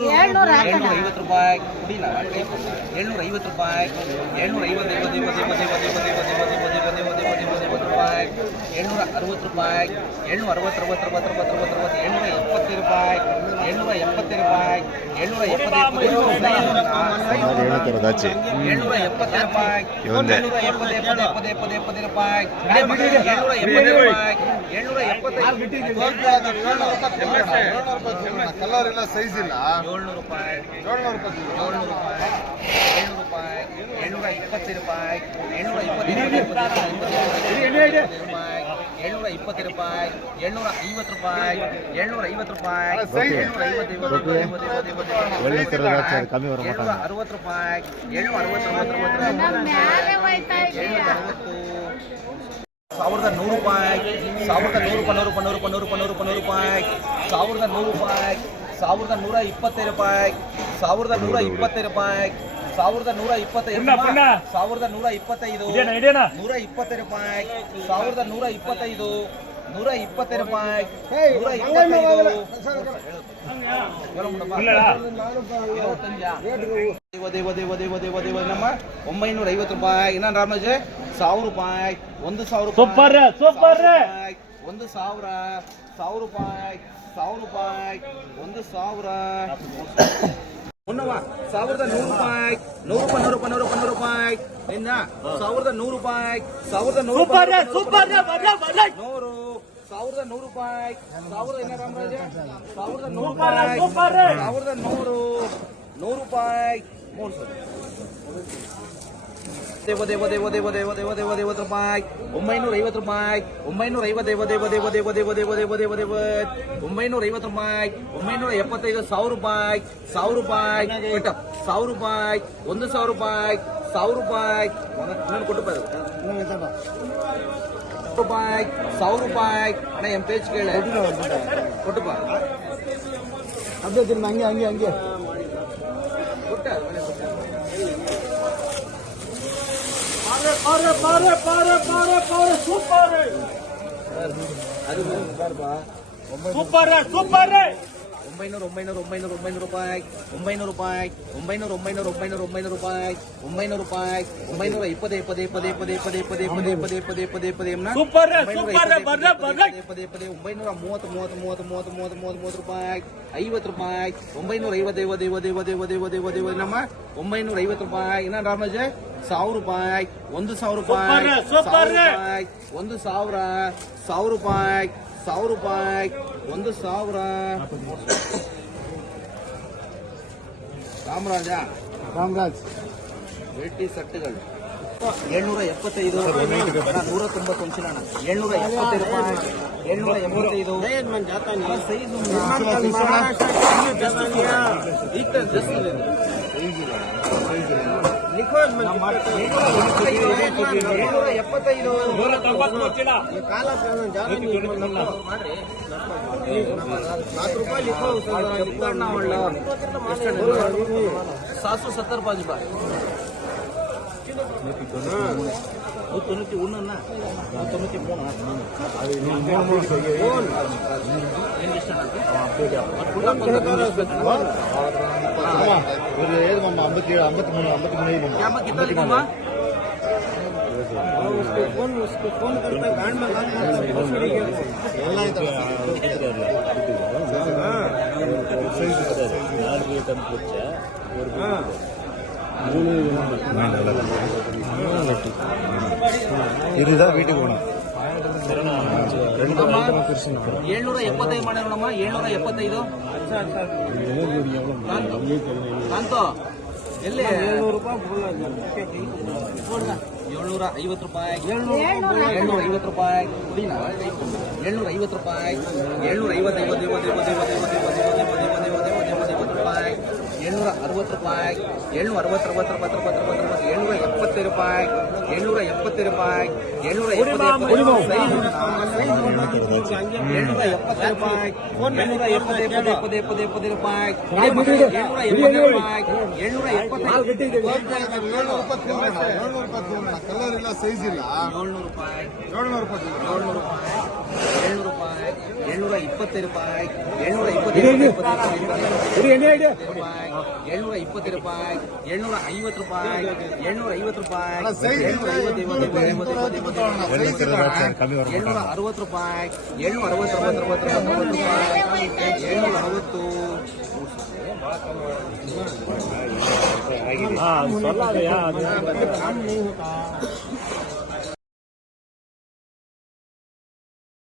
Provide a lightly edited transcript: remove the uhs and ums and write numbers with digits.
750 ರೂಪಾಯಿ ಕುಡಿನ 750 ರೂಪಾಯಿ 750 ರೂಪಾಯಿ 760 ರೂಪಾಯಿ 760 770 ರೂಪಾಯಿ 770 ಕಲರ್ ಇಲ್ಲ ಸೈಜ್ ಇಲ್ಲ 700 ರೂಪಾಯಿ 700 ರೂಪಾಯಿ 720 ರೂಪಾಯಿ 720 ರೂಪಾಯಿ 750 ರೂಪಾಯಿ 750 ರೂಪಾಯಿ 760 ರೂಪಾಯಿ 1100 ರೂಪಾಯಿ 1100 ರೂಪಾಯಿ 1100 ರೂಪಾಯಿ 1120 ರೂಪಾಯಿ 1120 ರೂಪಾಯಿ 1125 120 ರೂಪಾಯಿ 1125 120 ರೂಪಾಯಿ 950 ರೂಪಾಯಿ ಇನ್ನ ರಾಮಜ 1000 ರೂಪಾಯಿ 1000 ರೂಪಾಯಿ 1000 ರೂಪಾಯಿ 1000 ರೂಪಾಯಿ 1000 ರೂಪಾಯಿ 1100 1100 ರೂಪಾಯಿ 100 ರೂಪಾಯಿ ಇನ್ನ 1100 ರೂಪಾಯಿ 1100 ರೂಪಾಯಿ 1100 ರೂಪಾಯಿ 1000 ಇನ್ನ ರಾಮರಾಜ 1100 ರೂಪಾಯಿ 1100 100 ರೂಪಾಯಿ 300 ರೂಪಾಯಿ 950 ರೂಪಾಯಿ 950 ರೂಪಾಯಿ 950 ರೂಪಾಯಿ 975 1000 ರೂಪಾಯಿ 1000 ರೂಪಾಯಿ 1000 ರೂಪಾಯಿ 1000 ರೂಪಾಯಿ 1000 ರೂಪಾಯಿ ನಾನು ಕೊಟ್ಟು ರೂಪಾಯಿ 1000 ರೂಪಾಯಿ ಅಣ್ಣ ಎಂ ಪೇಜ್ ಕೇಳಿ ಕೊಟ್ಟಪ್ಪ ಅದೇ ಹಂಗೆ ಕೊಟ್ಟ ಸೂಪರ್ 900 ರೂಪಾಯಿ 900 ರೂಪಾಯಿ 900 ರೂಪಾಯಿ 900 ರೂಪಾಯಿ 920 ರೂಪಾಯಿ 50 ರೂಪಾಯಿ 950 ನಮ್ಮ 950 ರೂಪಾಯಿ ಇನ್ನ ರಾಮಜ 1000 ರೂಪಾಯಿ 1000 ರೂಪಾಯಿ 1000 ರೂಪಾಯಿ 1000 ರೂಪಾಯಿ 1000 ರಾಮರಾಜ್ ಭೇಟಿ ಸಟ್ಟುಗಳು 775 190 ಅಂಚಿನ 770 ರೂಪಾಯಿ 785 ಸೈಜ್ 770 ರೂಪಾಯಿ वो 91 ना ಇದೀಗ ವೀಟಿಗೆ ಹೋಗೋಣ 775 ಮಾಡೋಣಮ್ಮ 775 ಕಾಂತೋ ಎಲ್ಲಿ 700 ರೂಪಾಯಿ 750 ರೂಪಾಯಿ 750 ರೂಪಾಯಿ ಕುಡಿನ 750 ರೂಪಾಯಿ 750 ರೂಪಾಯಿ 760 ರೂಪಾಯಿ 770 ರೂಪಾಯಿ 770 ರೂಪಾಯಿ 770 ಕಲರ್ ಇಲ್ಲ ಸೈಜ್ ಇಲ್ಲ 700 ರೂಪಾಯಿ 700 ರೂಪಾಯಿ 700 ರೂಪಾಯಿ 720 ಎಪ್ಪತ್ತೈದು ರೂಪಾಯಿ 720 ರೂಪಾಯಿ 720 ರೂಪಾಯಿ 750 ರೂಪಾಯಿ 750 ರೂಪಾಯಿ ಅಣ್ಣ, size ಇಲ್ಲ, 760 ರೂಪಾಯಿ 760 ರೂಪಾಯಿ 760 हाँ,